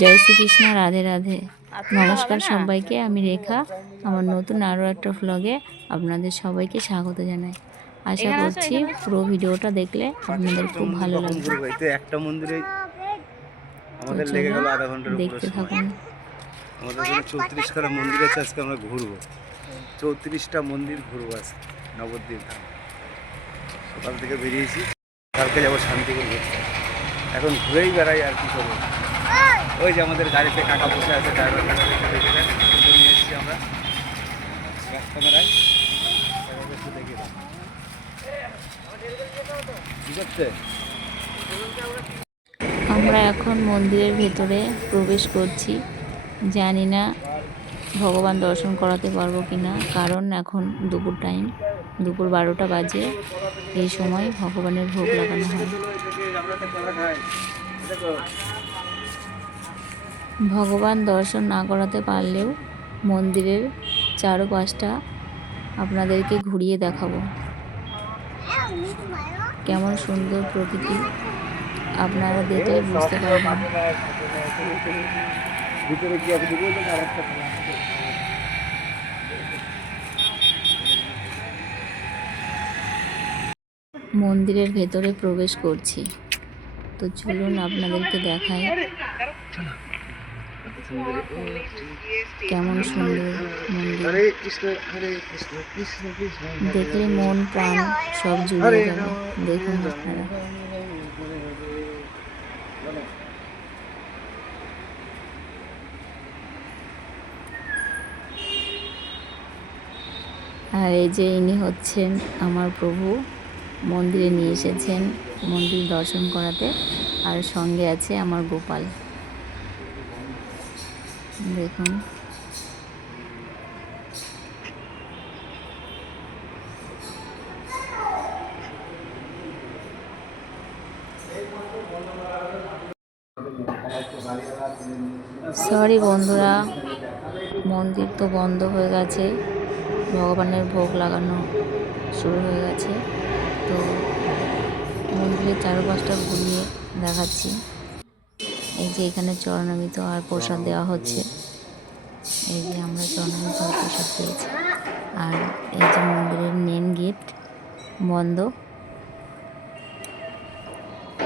জয় শ্রীকৃষ্ণ, রাধে রাধে। নমস্কার সবাইকে, আমি রেখা। আমার নতুন আরও একটা ভ্লগে আপনাদের সবাইকে স্বাগত জানাই। আশা করছি পুরো ভিডিওটা দেখলে আপনাদের খুব ভালো লাগবে। একটা মন্দিরে তো চলো দেখতে থাকুন। আমাদের এখানে 34খানা মন্দির আছে। আজকে আমরা ঘুরবো 34টা মন্দির ঘুরবো আজকে নবদ্বীপ ধাম। সকাল থেকে বেরিয়েছি, কালকে যাবো শান্তিপুর ঘুরতে। এখন ঘুরেই বেড়াই আর কি করবো। ওই যে আমাদের গাড়িতে কাকা বসে আছে, ড্রাইভার কাকা দেখে নিয়ে এসেছি আমরা ক্যামেরায়। একটু দেখে দাও ঠিক আছে। আমরা এখন মন্দিরের ভেতরে প্রবেশ করছি। জানি না ভগবান দর্শন করাতে পারবো কি না, কারণ এখন দুপুর টাইম, দুপুর 12টা বাজে। এই সময় ভগবানের ভোগ লাগানো হয়। ভগবান দর্শন না করাতে পারলেও মন্দিরের চারপাশটা আপনাদেরকে ঘুরিয়ে দেখাবো। কেমন সুন্দর প্রকৃতি, আপনারা দেখলে বুঝতে পারবেন। মন্দিরের ভেতরে প্রবেশ করছি, তো চলুন আপনাদেরকে দেখাই কেমন সুন্দর মন্দির। দেখলে মন প্রাণ সব জুড়ে যাবে। দেখুন আপনারা। আর এই যে ইনি হচ্ছেন আমার প্রভু, মন্দিরে নিয়ে এসেছেন মন্দির দর্শন করাতে। আর সঙ্গে আছে আমার গোপাল। দেখুন সরি বন্ধুরা, মন্দির তো বন্ধ হয়ে গেছে, ভগবানের ভোগ লাগানো শুরু হয়ে গেছে। তো মন্দিরের চারপাশটা ঘুরিয়ে দেখাচ্ছি। এই যে এখানে চরণামৃত আর প্রসাদ দেওয়া হচ্ছে। এই যে আমরা চরণামৃত আর প্রসাদ পেয়েছি। আর এই যে মন্দিরের মেন গেট বন্ধ।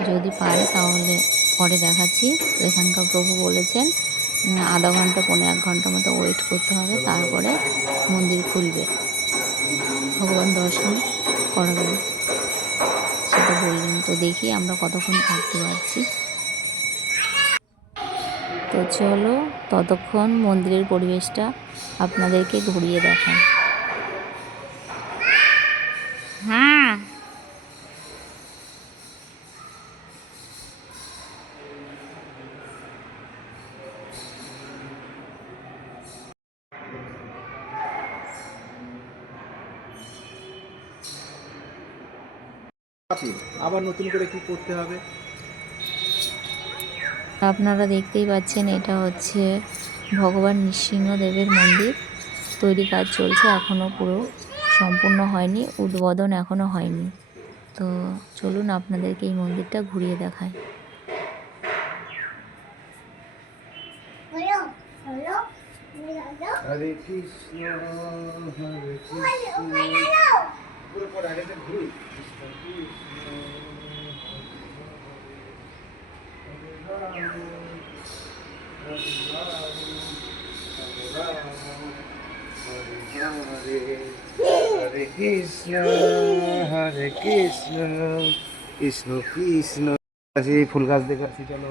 যদি পারে তাহলে পরে দেখাচ্ছি। তো এখানকার প্রভু বলেছেন আধা ঘন্টা 1.5 ঘন্টা মতো ওয়েট করতে হবে, তারপরে মন্দির খুলবে, ভগবান দর্শন করাবেন সেটা বললেন। তো দেখি আমরা কতক্ষণ থাকতে পারছি। তো চলো ততক্ষণ মন্দিরের পরিবেশটা আপনাদেরকে ঘুরিয়ে দেখাই। হ্যাঁ, আবার নতুন করে কি করতে হবে? আপনারা দেখতেই পাচ্ছেন এটা হচ্ছে ভগবান নৃসিংহদেবের মন্দির। তৈরি কাজ চলছে, এখনও পুরো সম্পূর্ণ হয়নি, উদ্বোধন এখনও হয়নি। তো চলুন আপনাদেরকে এই মন্দিরটা ঘুরিয়ে দেখাই। হরে কৃষ্ণ হরে কৃষ্ণ। হরে কৃষ্ণ হরে কৃষ্ণ কৃষ্ণ কৃষ্ণ। ফুল গাছ দেখে আসি, চলো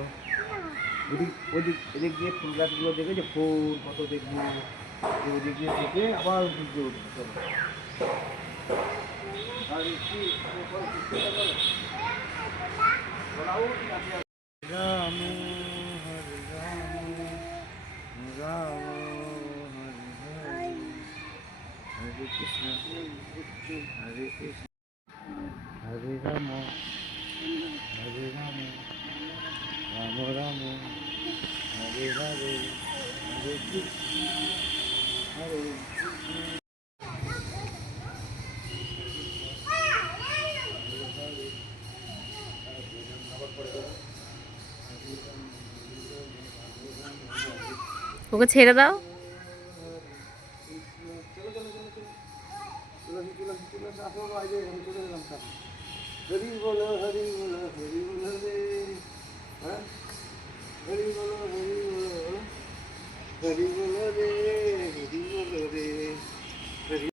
ওদিক এদিক দিয়ে ফুল গাছগুলো দেখে, যে ফুল কত দেখবো, ওদিক দিয়ে দেখে আবার ঘুরতে উঠবো। চলো রাম হরে রাম রাম হরে হরে কৃষ্ণ হরে কৃষ্ণ হরে রাম রাম রাম হরে হরে হরে কৃষ্ণ হরে কৃষ্ণ। ওকে ছেড়ে দাও। হরি বলো হরি বলো হরি বলো রে, হ্যাঁ হরি বলো হরি বলো হরি বলো রে, হরি বলো রে, হরি।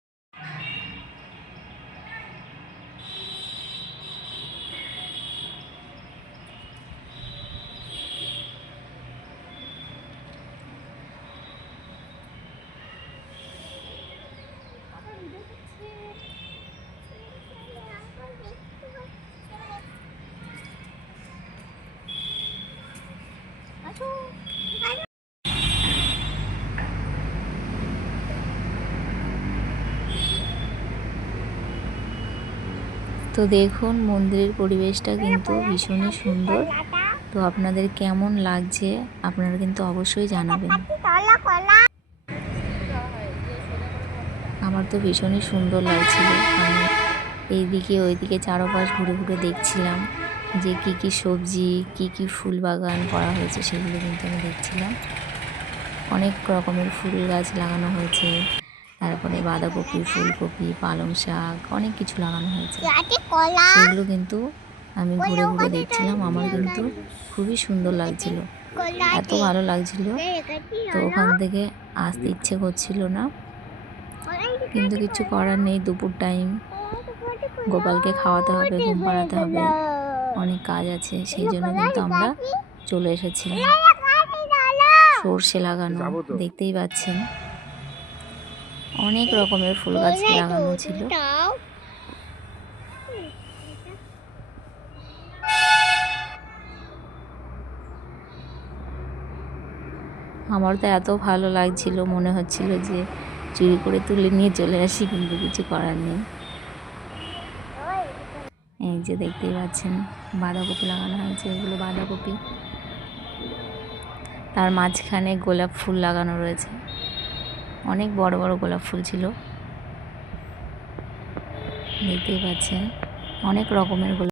তো দেখুন মন্দিরের পরিবেশটা কিন্তু ভীষণই সুন্দর। তো আপনাদের কেমন লাগছে আপনারা কিন্তু অবশ্যই জানাবেন। আমার তো ভীষণই সুন্দর লাগছিল। আমি এইদিকে ওইদিকে চারপাশ ঘুরে ঘুরে দেখছিলাম যে কি কি সবজি কি কি ফুল বাগান করা হয়েছে, সেগুলো কিন্তু আমি দেখছিলাম। অনেক রকমের ফুল গাছ লাগানো হয়েছে, তারপরে বাঁধাকপি, ফুলকপি, পালং শাক, অনেক কিছু লাগানো হয়েছে। সেগুলো কিন্তু আমি ঘুরে ঘুরে দেখছিলাম। আমার কিন্তু খুবই সুন্দর লাগছিল, এত ভালো লাগছিল। তো ওখান থেকে আসতে ইচ্ছে করছিল না, কিন্তু কিছু করার নেই। দুপুর টাইম, গোপালকে খাওয়াতে হবে, ঘুম পাড়াতে হবে, অনেক কাজ আছে। সেই জন্য কিন্তু আমরা চলে এসেছিলাম। সর্ষে লাগানো দেখতেই পাচ্ছেন, অনেক রকমের ফুল গাছ লাগানো ছিল। আমার তো এত ভালো লাগছিল, মনে হচ্ছিল যে চুরি করে তুলে নিয়ে চলে আসি, কিন্তু কিছু করার নেই। এই যে দেখতেই পাচ্ছেন বাঁধাকপি লাগানো হয়েছে, এগুলো বাঁধাকপি। তার মাঝখানে গোলাপ ফুল লাগানো রয়েছে, অনেক বড় বড় গোলাপ ফুল ছিল, দেখতেই পাচ্ছেন অনেক রকমের গোলাপ।